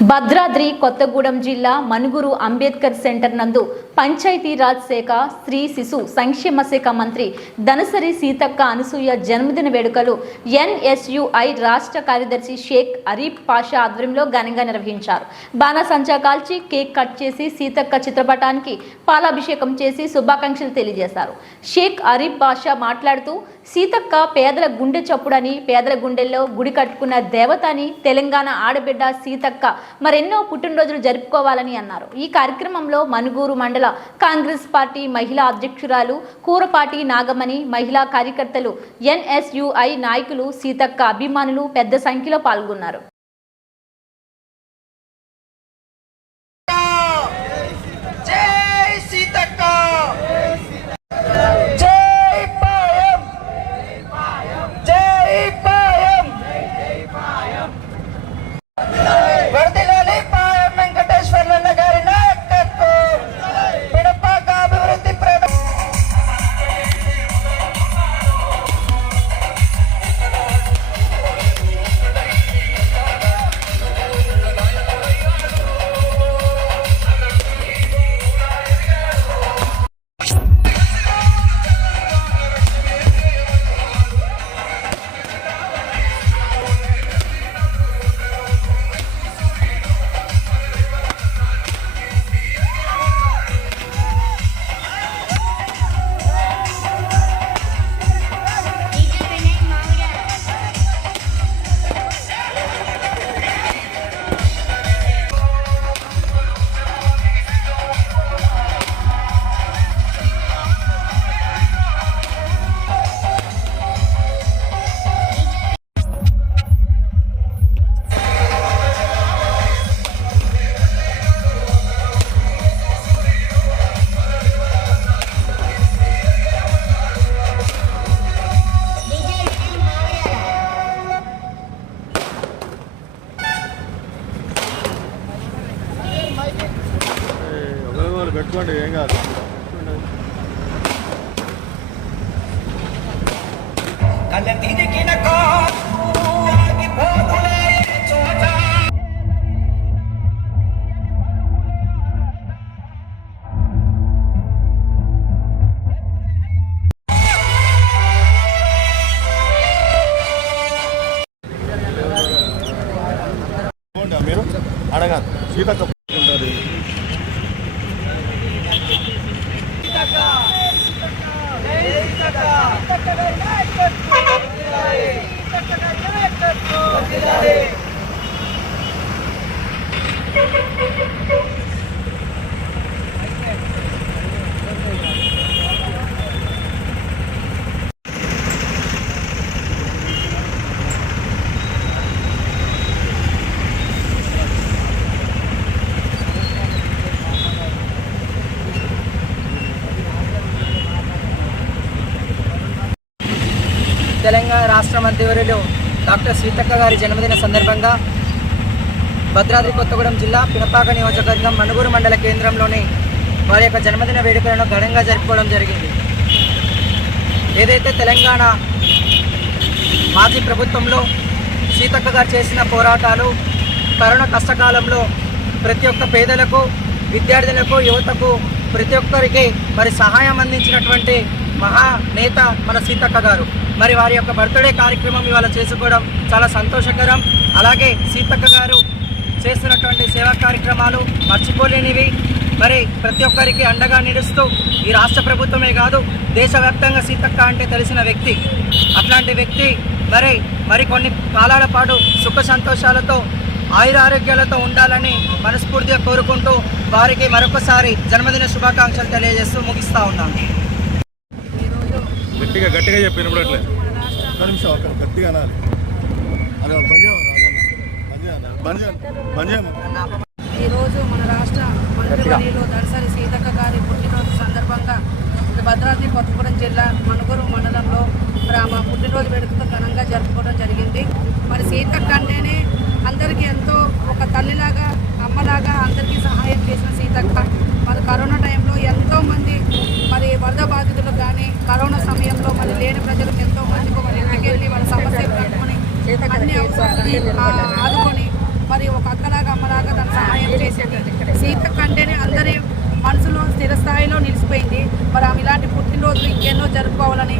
భద్రాద్రి కొత్తగూడెం జిల్లా మనుగురు అంబేద్కర్ సెంటర్ నందు పంచాయతీరాజ్ శాఖ స్త్రీ శిశు సంక్షేమ శాఖ మంత్రి దనసరి సీతక్క అనసూయ జన్మదిన వేడుకలు ఎన్ఎస్యుఐ రాష్ట్ర కార్యదర్శి షేక్ అరీఫ్ పాషా ఆధ్వర్యంలో ఘనంగా నిర్వహించారు. బాణసంచా కాల్చి కేక్ కట్ చేసి సీతక్క చిత్రపటానికి పాలాభిషేకం చేసి శుభాకాంక్షలు తెలియజేశారు. షేక్ అరీఫ్ పాషా మాట్లాడుతూ సీతక్క పేదల గుండె చప్పుడని, పేదల గుండెల్లో గుడి కట్టుకున్న దేవత అని, తెలంగాణ ఆడబిడ్డ సీతక్క మరెన్నో పుట్టినరోజులు జరుపుకోవాలని అన్నారు. ఈ కార్యక్రమంలో మనుగూరు మండల కాంగ్రెస్ పార్టీ మహిళా అధ్యక్షురాలు కూరపాటి నాగమణి, మహిళా కార్యకర్తలు, ఎన్ఎస్యుఐ నాయకులు, సీతక్క అభిమానులు పెద్ద సంఖ్యలో పాల్గొన్నారు. పెట్టుకోండి, ఏం కాదు. మీరు అడగాలి సీతక్క ఉంటుంది. తెలంగాణ రాష్ట్ర మంత్రివర్యులు డాక్టర్ సీతక్క గారి జన్మదిన సందర్భంగా భద్రాద్రి కొత్తగూడెం జిల్లా పినపాక నియోజకవర్గం మనుగూరు మండల కేంద్రంలోని వారి యొక్క జన్మదిన వేడుకలను ఘనంగా జరుపుకోవడం జరిగింది. ఏదైతే తెలంగాణ మాజీ ప్రభుత్వంలో సీతక్క గారు చేసిన పోరాటాలు, కరోనా కష్టకాలంలో ప్రతి ఒక్క పేదలకు, విద్యార్థులకు, యువతకు ప్రతి ఒక్కరికి మరి సహాయం అందించినటువంటి మహానేత మన సీతక్క గారు. మరి వారి యొక్క బర్త్డే కార్యక్రమం ఇవాళ చేసుకోవడం చాలా సంతోషకరం. అలాగే సీతక్క గారు చేస్తున్నటువంటి సేవా కార్యక్రమాలు మర్చిపోలేనివి. మరి ప్రతి ఒక్కరికి అండగా నిలుస్తూ ఈ రాష్ట్ర ప్రభుత్వమే కాదు దేశవ్యాప్తంగా సీతక్క అంటే తెలిసిన వ్యక్తి. అట్లాంటి వ్యక్తి మరి కొన్ని కాలాల పాటు సుఖ సంతోషాలతో, ఆయురారోగ్యాలతో ఉండాలని మనస్ఫూర్తిగా కోరుకుంటూ వారికి మరొకసారి జన్మదిన శుభాకాంక్షలు తెలియజేస్తూ ముగిస్తూ ఉన్నాను. గట్టిగా గట్టిగా చెప్పినప్పుడు అట్లే గట్టిగా అనాలి. ఈరోజు మన రాష్ట్ర మంత్రివర్యులు దనసరి సీతక్క గారి పుట్టినరోజు సందర్భంగా భద్రాద్రి కొత్తగూడెం జిల్లా మనుగూరు మండలంలో ఆమె పుట్టినరోజు వేడుకతో ఘనంగా జరుపుకోవడం జరిగింది. మరి సీతక్క అంటేనే అందరికీ ఎంతో ఒక తల్లిలాగా, అమ్మలాగా అందరికీ సహాయం చేసిన సీతక్క మరి కరోనా టైంలో ఎంతోమంది మరి వరద బాధితులకు కానీ, కరోనా సమయంలో మరి లేని ప్రజలకు ఎంతోమందికి వాళ్ళ ఇంటికి వెళ్ళి వాళ్ళ సమస్యలు కట్టుకొని అన్ని అవసరాలని ఆదుకొని మరి ఒక అక్కలాగా, అమ్మలాగా స్థాయిలో నిలిచిపోయింది. మరి ఆమె ఇలాంటి పుట్టినరోజులు ఇంకెన్నో జరుపుకోవాలని